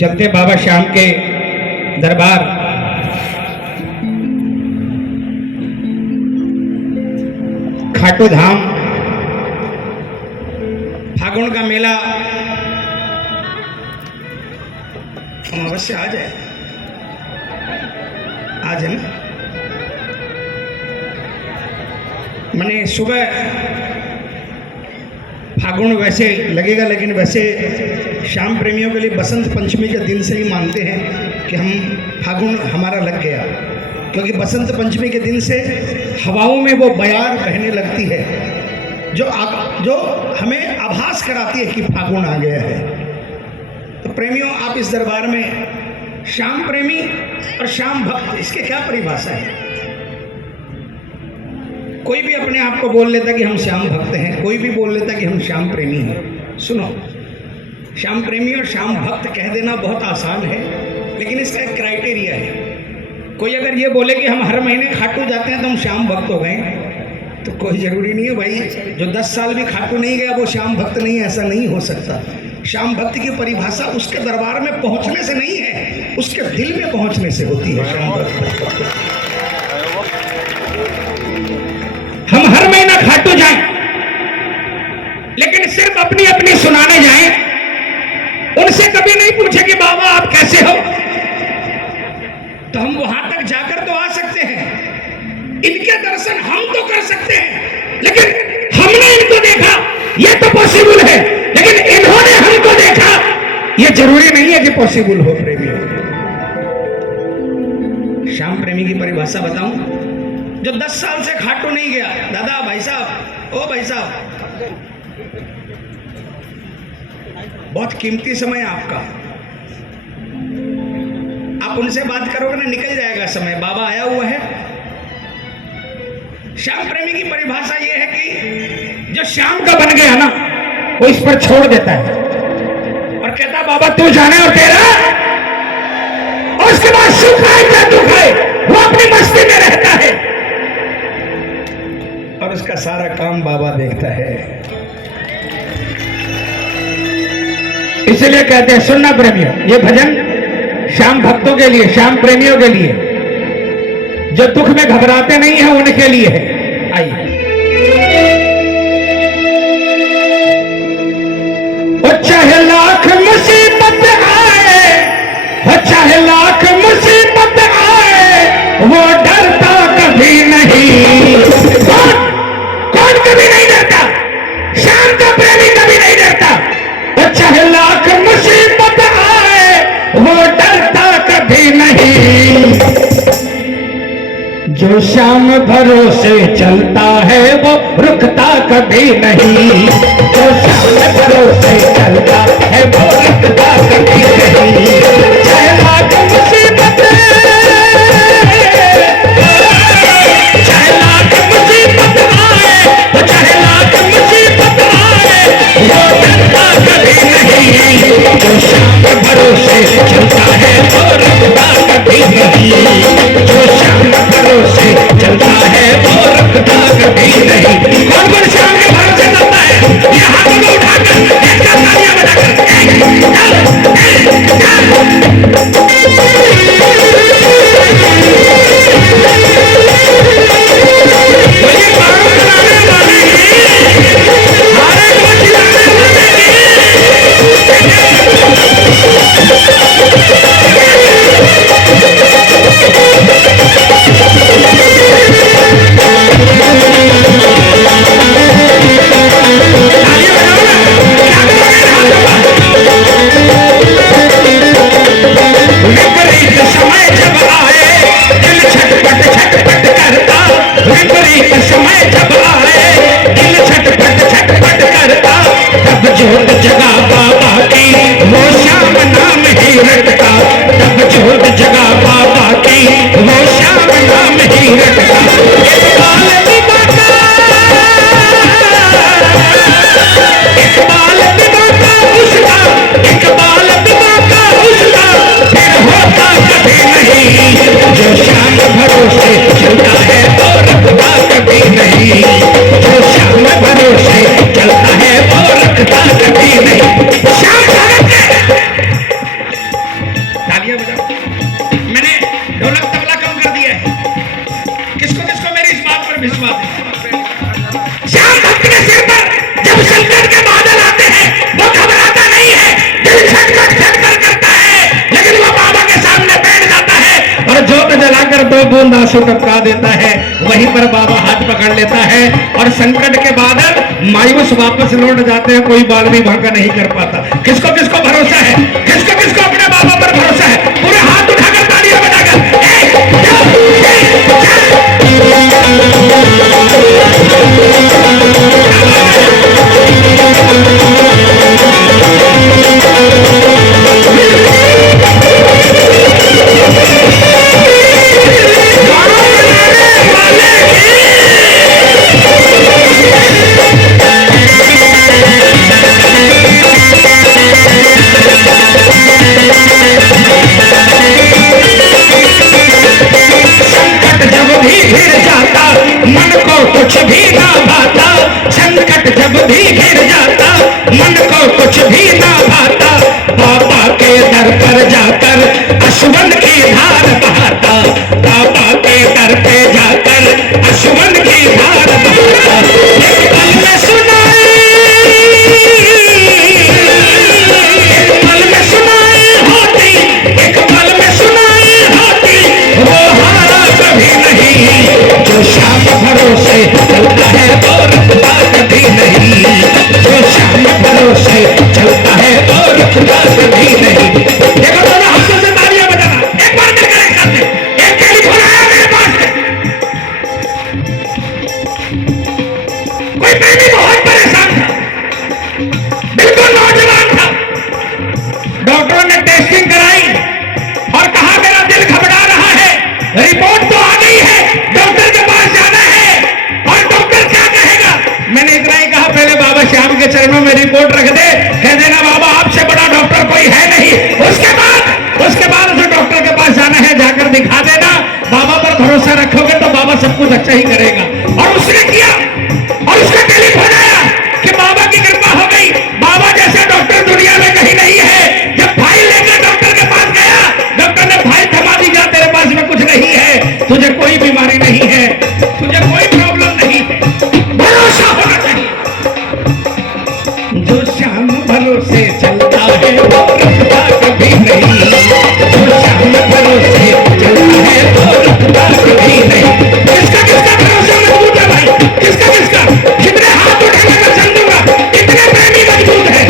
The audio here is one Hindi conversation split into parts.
चलते बाबा श्याम के दरबार। खाटू धाम फागुन का मेला अवश्य आ जाए, आज है ना। मैंने सुबह फागुन वैसे लगेगा, लेकिन वैसे श्याम प्रेमियों के लिए बसंत पंचमी के दिन से ही मानते हैं कि हम फागुन हमारा लग गया, क्योंकि बसंत पंचमी के दिन से हवाओं में वो बयार बहने लगती है जो हमें आभास कराती है कि फागुन आ गया है। तो प्रेमियों, आप इस दरबार में श्याम प्रेमी और श्याम भक्त, इसके क्या परिभाषा है? कोई भी अपने आप को बोल लेता कि हम श्याम भक्त हैं, कोई भी बोल लेता कि हम श्याम प्रेमी हैं। सुनो, श्याम प्रेमी और श्याम भक्त कह देना बहुत आसान है, लेकिन इसका एक क्राइटेरिया है। कोई अगर ये बोले कि हम हर महीने खाटू जाते हैं तो हम श्याम भक्त हो गए, तो कोई ज़रूरी नहीं है भाई। जो 10 साल भी खाटू नहीं गया वो श्याम भक्त नहीं है, ऐसा नहीं हो सकता। श्याम भक्त की परिभाषा उसके दरबार में पहुंचने से नहीं है, उसके दिल में पहुंचने से होती है। श्याम भक्त हम हर महीना खाटू जाएं, लेकिन सिर्फ अपनी अपनी सुनाने जाएं, उनसे कभी नहीं पूछे कि बाबा आप कैसे हो। तो हम वहां तक जाकर तो आ सकते हैं, इनके दर्शन हम तो कर सकते हैं, लेकिन हमने इनको देखा ये तो पॉसिबल है, लेकिन इन्होंने हमको देखा ये जरूरी नहीं है कि पॉसिबल हो। प्रेमियों, श्याम प्रेमी की परिभाषा बताऊं। जो 10 साल से खाटू नहीं गया, दादा भाई साहब, ओ भाई साहब, बहुत कीमती समय है आपका। आप उनसे बात करोगे ना, निकल जाएगा समय, बाबा आया हुआ है। श्याम प्रेमी की परिभाषा यह है कि जो श्याम का बन गया ना, वो इस पर छोड़ देता है और कहता बाबा तू जाने और तेरा, और उसके बाद सुख आए क्या दुख आए वो अपनी मस्ती में रहता है और उसका सारा काम बाबा देखता है। इसलिए कहते हैं, सुनना प्रेमियों, ये भजन श्याम भक्तों के लिए, श्याम प्रेमियों के लिए, जो दुख में घबराते नहीं हैं उनके लिए है। आइए। चाहे लाख मुसीबत आए, चाहे लाख मुसीबत आए, वो डरता कभी नहीं। कौन कभी नहीं डरता? श्याम का प्रेमी कभी नहीं डरता। चाहे लाख मुसीबत आए, वो डरता कभी नहीं। जो श्याम भरोसे चलता है वो रुकता कभी नहीं। जो श्याम भरोसे चलता है वो रुकता कभी नहीं। चाहे लाख मुसीबत, चाहे लाख मुसीबत आए, तो चाहे लाख मुसीबत आए, वो डरता कभी नहीं। जो श्याम भरोसे चलता है वो रुकता कभी नहीं। जो श्याम भरोसे चलता है वो रुकता कभी नहीं। कौन कौन श्याम के भरोसे चलता है? ये हाथों को उठाकर एक साथ तालियां बजाकर पर 2 बूंद आंसू टपका देता है, वहीं पर बाबा हाथ पकड़ लेता है और संकट के बादल मायूस वापस लौट जाते हैं। कोई बाल भी भागा नहीं कर पाता। किसको किसको भरोसा है, किसको किसको अपने बाबा पर भरोसा है, पूरे हाथ उठाकर तालियां बजाकर कुछ भी ना भाता, संकट जब भी घिर जाता, मन को कुछ भी ना भाता, बाबा के दर पर जाकर अश्वन की धार बहाता, बाबा के दर पे जाकर अश्वन की धार बहाता। एक पल में सुनाई, एक पल में सुनाई होती, एक पल में सुनाई होती, वो हारा कभी नहीं, जो शाम भरोसे चलता है वो रुकता कभी नहीं, जो शाम भरोसे चलता है वो रुकता कभी नहीं। देखो दोनों हाथों से तालियां बजाना, एक बार मिलकर एक साथ। एक टेलीफोन आया मेरे पास से, कोई प्रेमी बहुत परेशान था, बिल्कुल नौजवान था। डॉक्टरों ने टेस्टिंग कराई और कहा मेरा दिल घबरा रहा है, रिपोर्ट तो आ गई है, डॉक्टर के पास जाना है। और डॉक्टर क्या कहेगा? मैंने इतना ही कहा, पहले बाबा श्याम के चरणों में रिपोर्ट रख दे, कह देना बाबा आपसे बड़ा डॉक्टर कोई है नहीं। उसके बाद उसे डॉक्टर के पास जाना है, जाकर दिखा देना। बाबा पर भरोसा रखोगे तो बाबा सब कुछ अच्छा ही करेगा। और उसने किया और उसका टेलीफोन आया कि बाबा की कृपा हो गई, बाबा जैसा डॉक्टर दुनिया में कहीं नहीं है। जब फाइल लेकर डॉक्टर के पास गया, डॉक्टर ने फाइल थमा दी, जा तेरे पास में कुछ नहीं है, तुझे कोई बीमारी नहीं है, तुझे कोई प्रॉब्लम नहीं है, भरोसा होना चाहिए। जो शाम भरोसे चलता है वो रुकता कभी नहीं, जो शाम भरोसे चलता है वो रुकता कभी नहीं। किसका किसका भरोसा मजबूत है भाई, किसका किसका? जितने हाथ उठाने का समझूंगा इतने प्रेमी मजबूत है।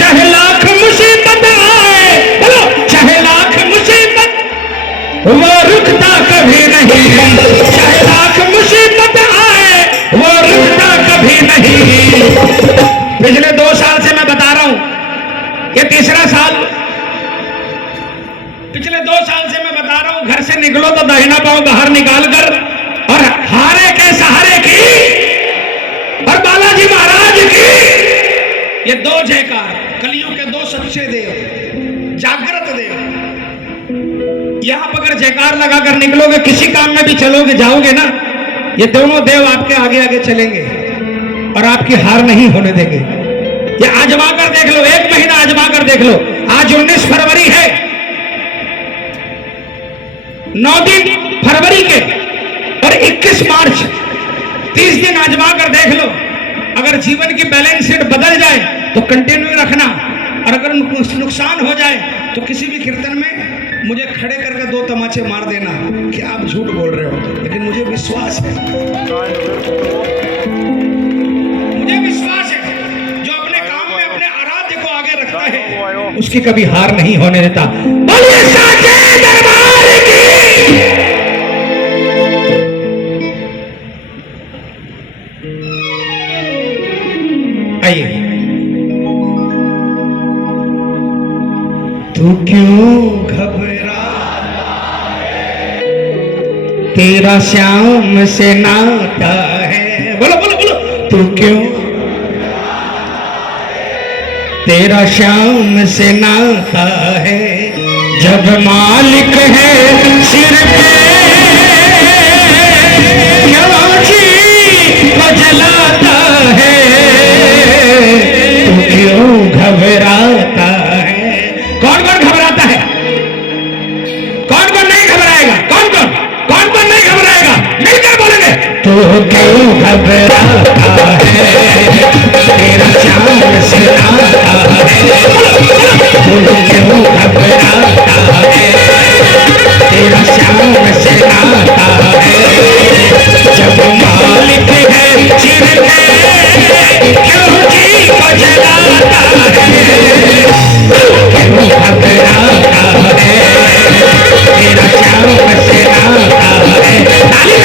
चाहे लाख मुसीबत आए, बोलो चाहे लाख मुसीबत, वो रुकता कभी नहीं, चाहे लाख मुसीबत आए वो रुकता कभी नहीं। पिछले 2 साल से मैं बता रहा हूं, ये तीसरा साल, पिछले 2 साल से मैं बता रहा हूं, घर से निकलो तो दाहिना पांव बाहर निकाल कर और हारे के सहारे की और बालाजी महाराज की ये दो जयकार, कलयुग के दो सच्चे देव, जागृत देव। यहां पर अगर जयकार लगाकर निकलोगे, किसी काम में भी चलोगे जाओगे ना, ये दोनों देव आपके आगे आगे चलेंगे और आपकी हार नहीं होने देंगे। ये आजमा कर देख लो, 1 महीना आजमा कर देख लो। आज 19 फरवरी है, 9 दिन फरवरी के और 21 मार्च, 30 दिन आजमा कर देख लो। अगर जीवन की बैलेंस शीट बदल जाए तो कंटिन्यू रखना, और अगर नुकसान हो जाए तो किसी भी कीर्तन में मुझे खड़े करके 2 तमाचे मार देना कि आप झूठ बोल रहे हो। लेकिन मुझे विश्वास है, मुझे विश्वास है, जो अपने काम में अपने आराध्य को आगे रखता है उसकी कभी हार नहीं होने देता। बोलिए साचे दरबार की। आइए। तू क्यों घबरा, तेरा श्याम से नाता है। बोलो बोलो बोलो। तू क्यों, तेरा श्याम से नाता है, जब मालिक है सिर पे को जलाता है। तू क्यों घबराता है। कौन कौन घबराता है? कौन कौन नहीं घबराएगा? कौन कौन कौन कौन नहीं घबराएगा? मिलकर बोलेंगे। तू क्यों घबराता है, तेरा श्याम से नाता है। तू क्यों घबराता है, तेरा श्याम से नाता है, जब मालिक है सिर पे क्यों जी को जलाता है। क्यों घबराता है, तेरा श्याम से नाता है। ताली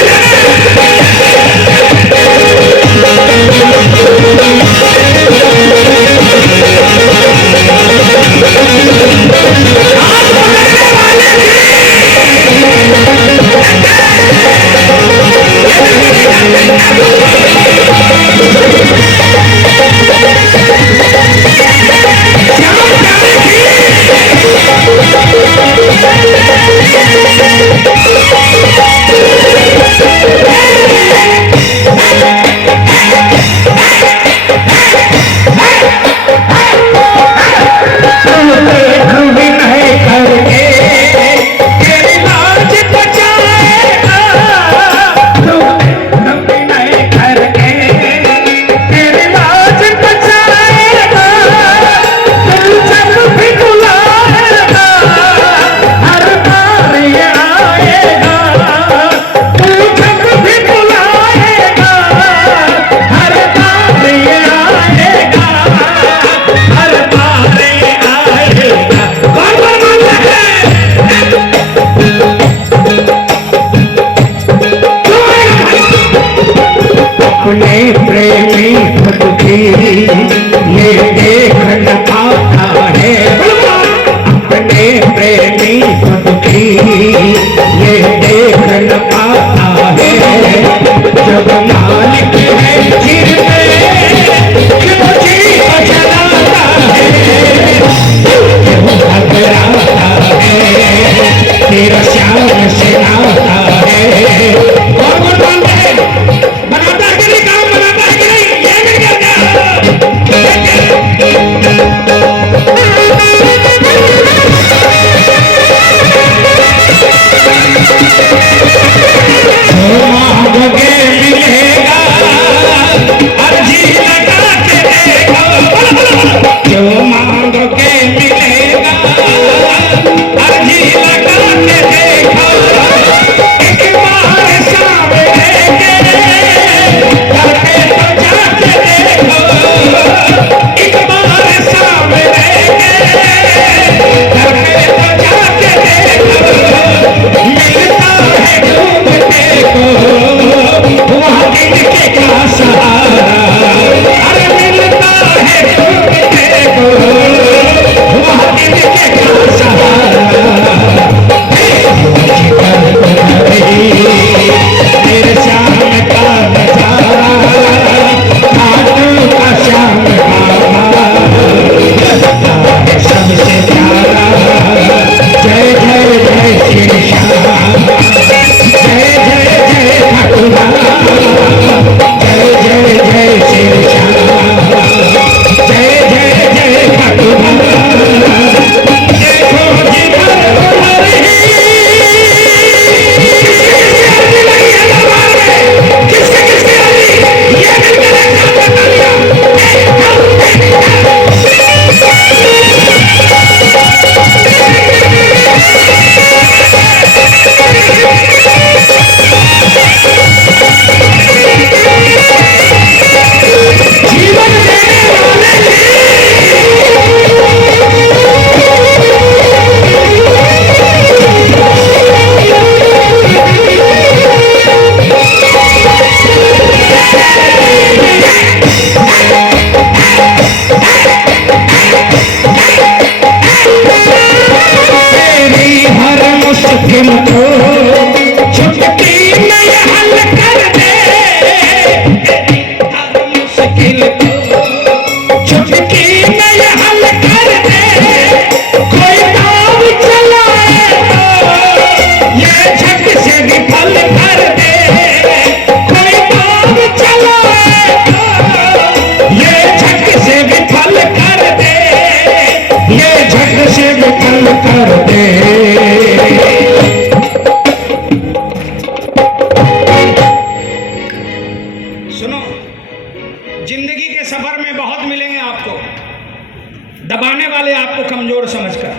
वाले आपको कमजोर समझकर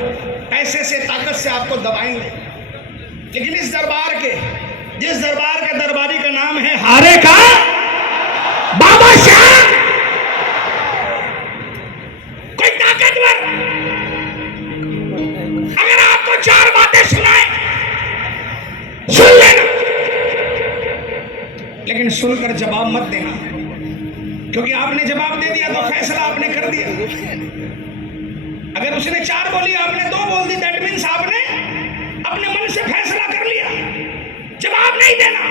पैसे से ताकत से आपको दबाएंगे, लेकिन इस दरबार के, जिस दरबार का दरबारी का नाम है हारे का बाबा शाह, कोई ताकतवर अगर आपको चार बातें सुनाए सुन लेना, लेकिन सुनकर जवाब मत देना, क्योंकि आपने जवाब दे दिया तो फैसला आपने कर दिया। अगर उसने चार बोली आपने दो बोल दी, दैट मीन्स आपने अपने मन से फैसला कर लिया। जवाब नहीं देना,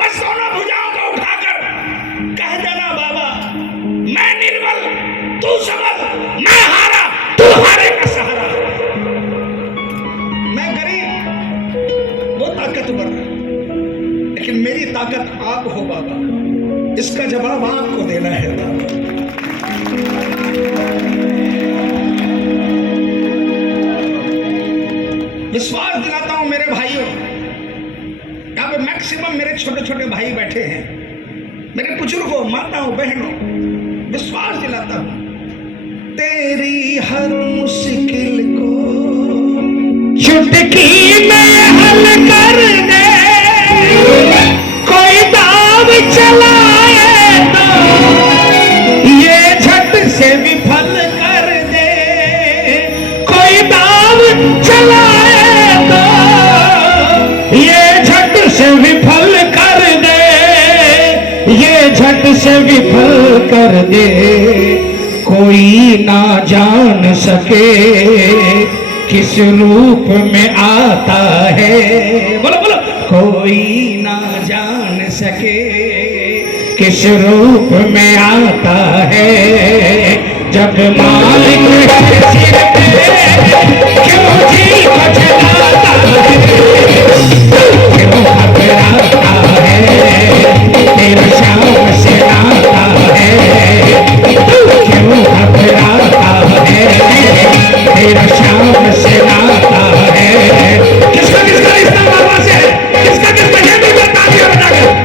बस दोनों भुजाओं को उठाकर कह देना बाबा मैं निर्बल तू सबल, मैं हारा तू हारे का सहारा, मैं गरीब वो ताकतवर, लेकिन मेरी ताकत आप हो बाबा, इसका जवाब आपको देना है बाबा। विश्वास दिलाता हूं मेरे भाइयों, यहां पे मैक्सिमम मेरे छोटे छोटे भाई बैठे हैं, मेरे बुजुर्गों, माताओं, बहनों, विश्वास दिलाता हूं तेरी हर मुश्किल को चुटकी में हल कर दे, कोई दाव चलाए तो ये झट से विफल कर दे, कोई दाव चलाए तो ये झट से विफल कर दे, ये झट से विफल कर दे, कोई ना जान सके किस रूप में आता है, बोलो बोलो, कोई ना जान सके किस रूप में आता है, जब मालिक है सिर पे क्यों जी को जलाता है, क्यों घबराता है, तेरा शाम से आता है, क्यों घबराता है, तेरा शाम से आता है। किसका किसका रिश्ता बाबा से है, किसका किसका है, बिल्कुल तालियां बजाकर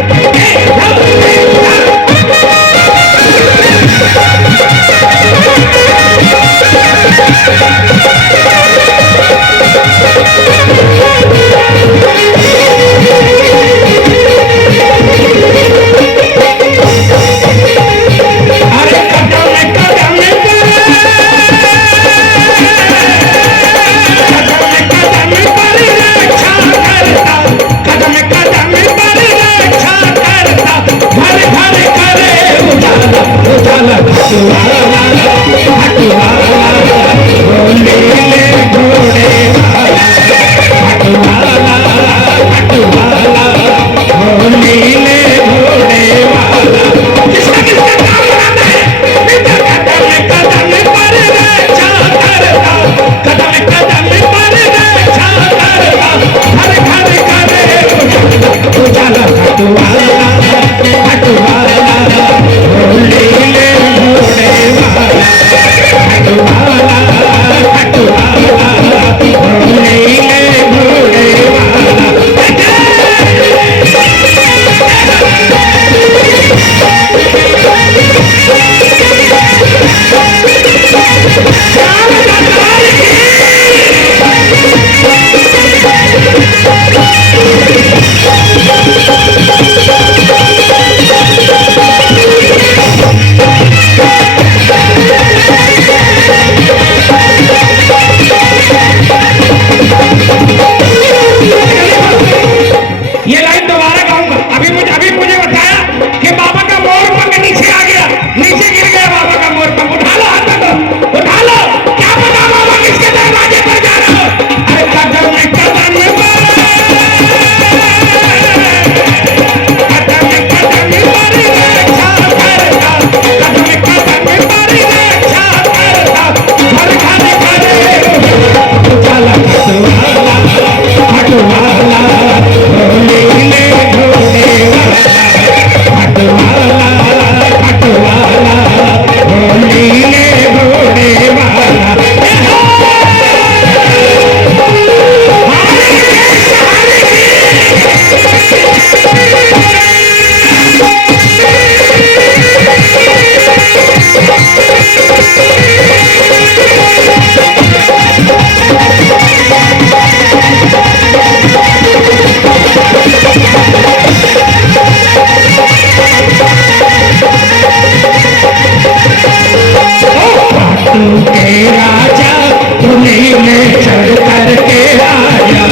चढ़ करके आजा,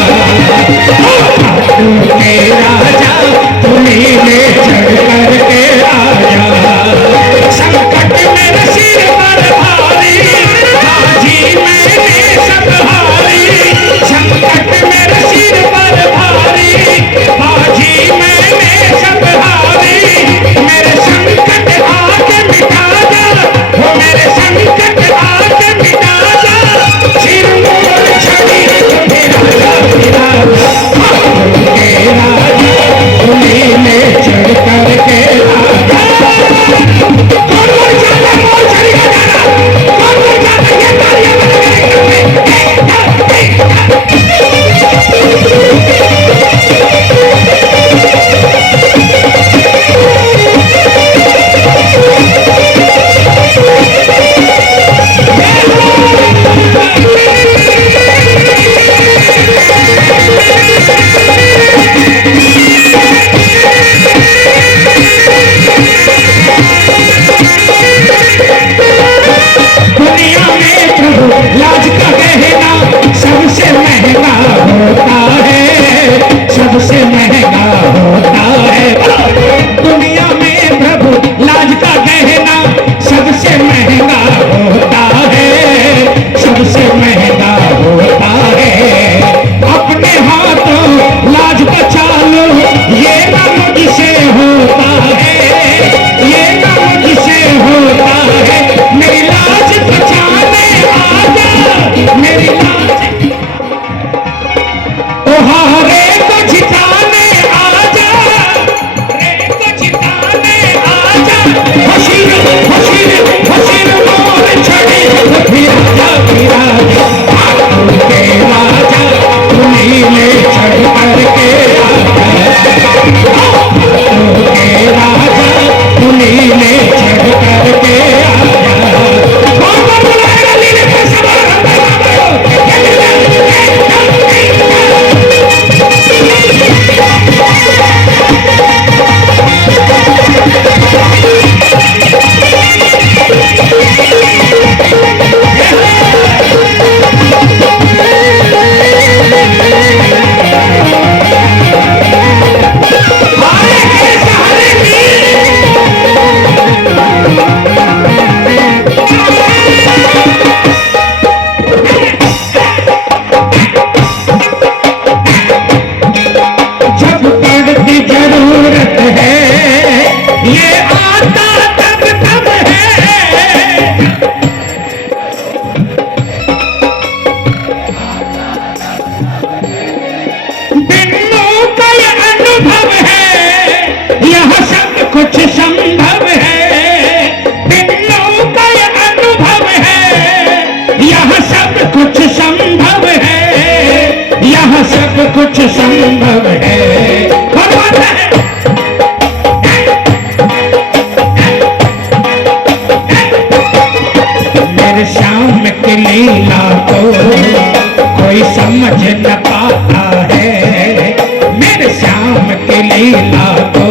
खाटू के राजा तुम्हीं में चढ़ करके आजा। संकट मेरे सिर पर भारी, हाजी मैंने सब हारी। संकट मेरे सिर पर भारी, हाजी मैंने सब हारी। मेरे संकट आके मिटा जा, वो मेरे संकट आके मिटा जा। सिर मोर छड़ी मेरा राजा, के राजा तुम्हीं में चढ़ करके आजा। कौन मोर जाता, मोर छड़ी का जाना, कौन मोर जाता, ये तालियां दुनिया में प्रभु लाज का गहना सबसे महंगा होता है, सबसे महंगा होता है। दुनिया में प्रभु लाज का गहना सबसे महंगा होता है, सबसे महंगा होता है। अपने हाथों लाज बचा लो, ये ना मुझसे होता है, ये ना मुझसे होता है। मेरी लाज बचाने आजा, मेरी लाज ओ हारे को जिताने आजा, रे को जिताने आजा। हसीन हसीन हसीन मोर छड़ी फिर राजा, फिर राजा के राजा तुम्हीं में चढ़ करके आजा। के राजा तुम्हीं में चढ़ करके आजा। कौन कौन बुलाएगा लीले पर सवार जब पड़ती जरूरत है, ये आता तब तब है। दिनों का ये अनुभव है, यह सब कुछ संभव है। दिनों का ये अनुभव है, यह सब कुछ संभव है, यह सब कुछ संभव है। और बात है मेरे श्याम की लीला को कोई समझ न पाता है, मेरे श्याम की लीला को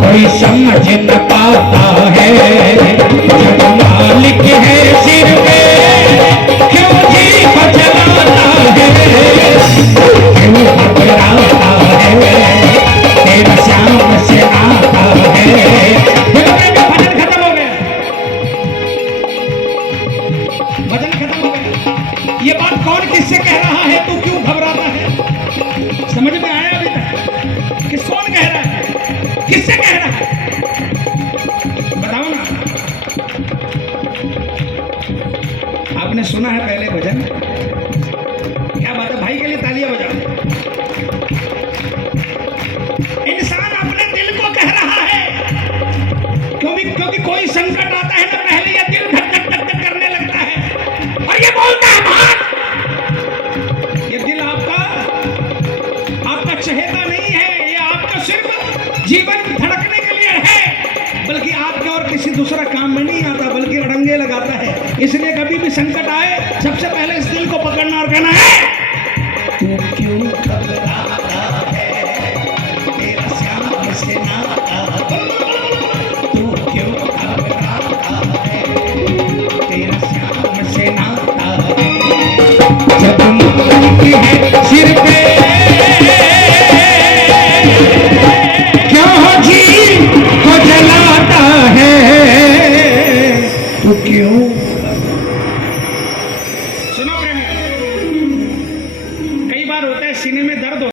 कोई समझ न पाता है। जब मालिक है सिर पे क्यों जी बचलाता है, क्यों घबराता है, तेरा श्याम से आता है। देखो मेरा भजन खत्म हो गया, भजन खत्म हो गया। ये बात कौन किससे कह रहा है, तू क्यों घबराता है? समझ में आया अभी तक? किस कौन कह रहा है, किससे कह रहा है? बताओ ना। आपने सुना है पहले भजन? क्या बात है, भाई के लिए तालियां बजाओ। इंसान अपने दिल को कह रहा है, क्योंकि कोई संकट आता है ना, पहले ये दिल धक धक धक धक करने लगता है और ये बोलता है भाग। ये दिल आपका चहेता नहीं है, ये आपका सिर्फ जीवन धड़कने के लिए है, बल्कि आपके और किसी दूसरा काम में नहीं आता, बल्कि अड़ंगे लगाता है। इसलिए कभी भी संकट आए, सबसे पहले इस दिल को पकड़ना